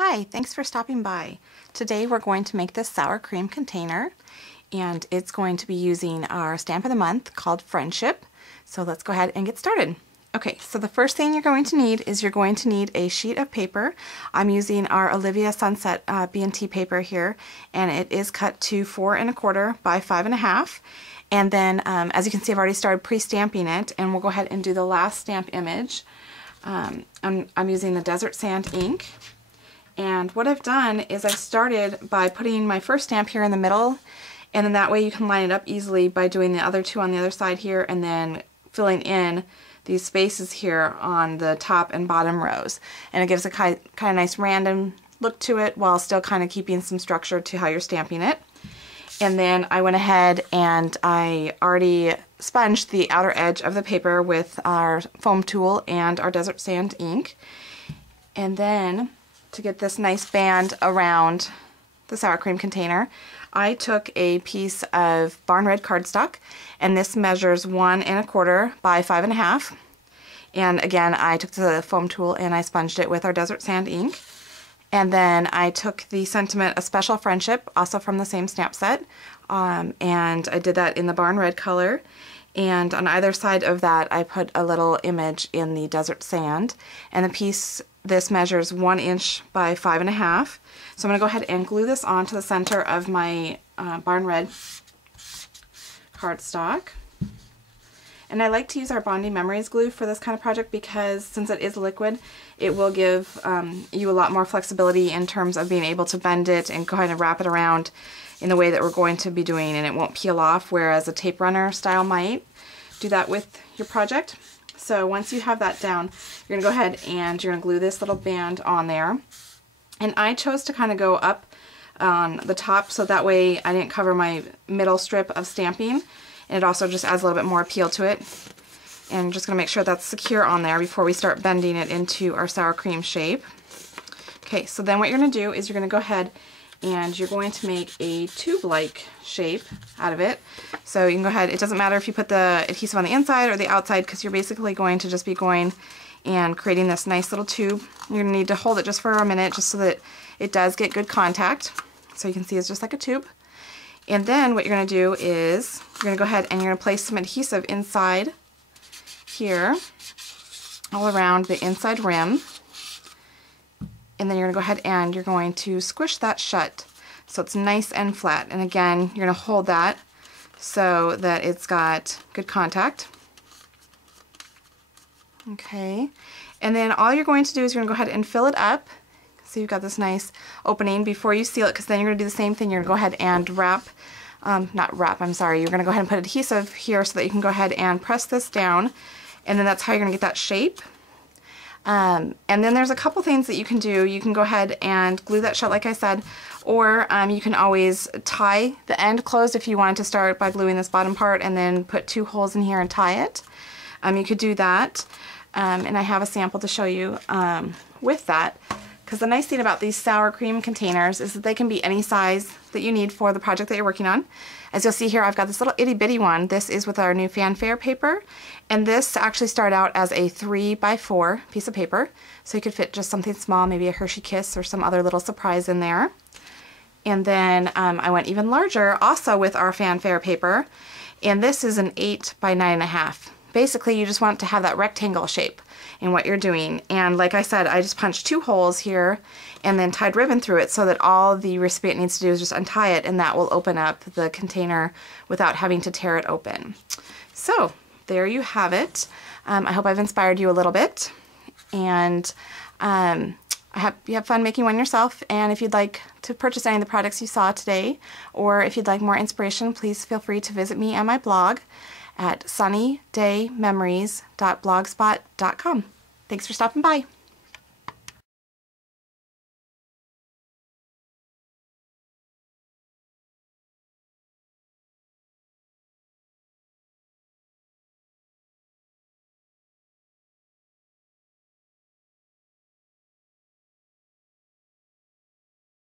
Hi, thanks for stopping by. Today we're going to make this sour cream container, and it's going to be using our stamp of the month called Friendship. So let's go ahead and get started. Okay, so the first thing you're going to need is you're going to need a sheet of paper. I'm using our Olivia Sunset B&T paper here, and it is cut to 4 1/4 by 5 1/2. And then, as you can see, I've already started pre-stamping it, and we'll go ahead and do the last stamp image. I'm using the Desert Sand ink. And what I've done is I've started by putting my first stamp here in the middle, and then that way you can line it up easily by doing the other two on the other side here and then filling in these spaces here on the top and bottom rows. And it gives a kind of nice random look to it while still kind of keeping some structure to how you're stamping it. And then I went ahead and I already sponged the outer edge of the paper with our foam tool and our Desert Sand ink. And then, to get this nice band around the sour cream container, I took a piece of barn red cardstock, and this measures 1 1/4 by 5 1/2. And again, I took the foam tool and I sponged it with our Desert Sand ink. And then I took the sentiment A Special Friendship, also from the same stamp set, and I did that in the barn red color. And on either side of that, I put a little image in the Desert Sand. And the piece, this measures 1 inch by 5 1/2. So I'm going to go ahead and glue this onto the center of my barn red cardstock. And I like to use our Bonding Memories glue for this kind of project because since it is liquid, it will give you a lot more flexibility in terms of being able to bend it and kind of wrap it around in the way that we're going to be doing, and it won't peel off, whereas a tape runner style might. Do that with your project. So once you have that down, you're going to go ahead and you're going to glue this little band on there. And I chose to kind of go up on the top so that way I didn't cover my middle strip of stamping, and it also just adds a little bit more appeal to it. And I'm just going to make sure that's secure on there before we start bending it into our sour cream shape. Okay, so then what you're going to do is you're going to go ahead and you're going to make a tube-like shape out of it. So you can go ahead, it doesn't matter if you put the adhesive on the inside or the outside, because you're basically going to just be going and creating this nice little tube. You're going to need to hold it just for a minute just so that it does get good contact. So you can see it's just like a tube. And then what you're going to do is you're going to go ahead and you're going to place some adhesive inside here all around the inside rim. And then you're going to go ahead and you're going to squish that shut so it's nice and flat. And again, you're going to hold that so that it's got good contact. Okay. And then all you're going to do is you're going to go ahead and fill it up. So you've got this nice opening before you seal it, because then you're going to do the same thing. You're going to go ahead and you're going to go ahead and put adhesive here so that you can go ahead and press this down. And then that's how you're going to get that shape. And then there's a couple things that you can do. You can go ahead and glue that shut like I said, or you can always tie the end closed if you wanted to start by gluing this bottom part and then put 2 holes in here and tie it. You could do that, and I have a sample to show you with that, because the nice thing about these sour cream containers is that they can be any size that you need for the project that you're working on. As you'll see here, I've got this little itty bitty one. This is with our new Fanfare paper, and this actually started out as a 3 by 4 piece of paper, so you could fit just something small, maybe a Hershey Kiss or some other little surprise in there. And then I went even larger also with our Fanfare paper, and this is an 8 by 9 1/2. Basically, you just want to have that rectangle shape in what you're doing. And like I said, I just punched 2 holes here and then tied ribbon through it so that all the recipient needs to do is just untie it, and that will open up the container without having to tear it open. So there you have it. I hope I've inspired you a little bit, and I hope you have fun making one yourself. And if you'd like to purchase any of the products you saw today, or if you'd like more inspiration, please feel free to visit me on my blog at sunnydaymemories.blogspot.com. Thanks for stopping by.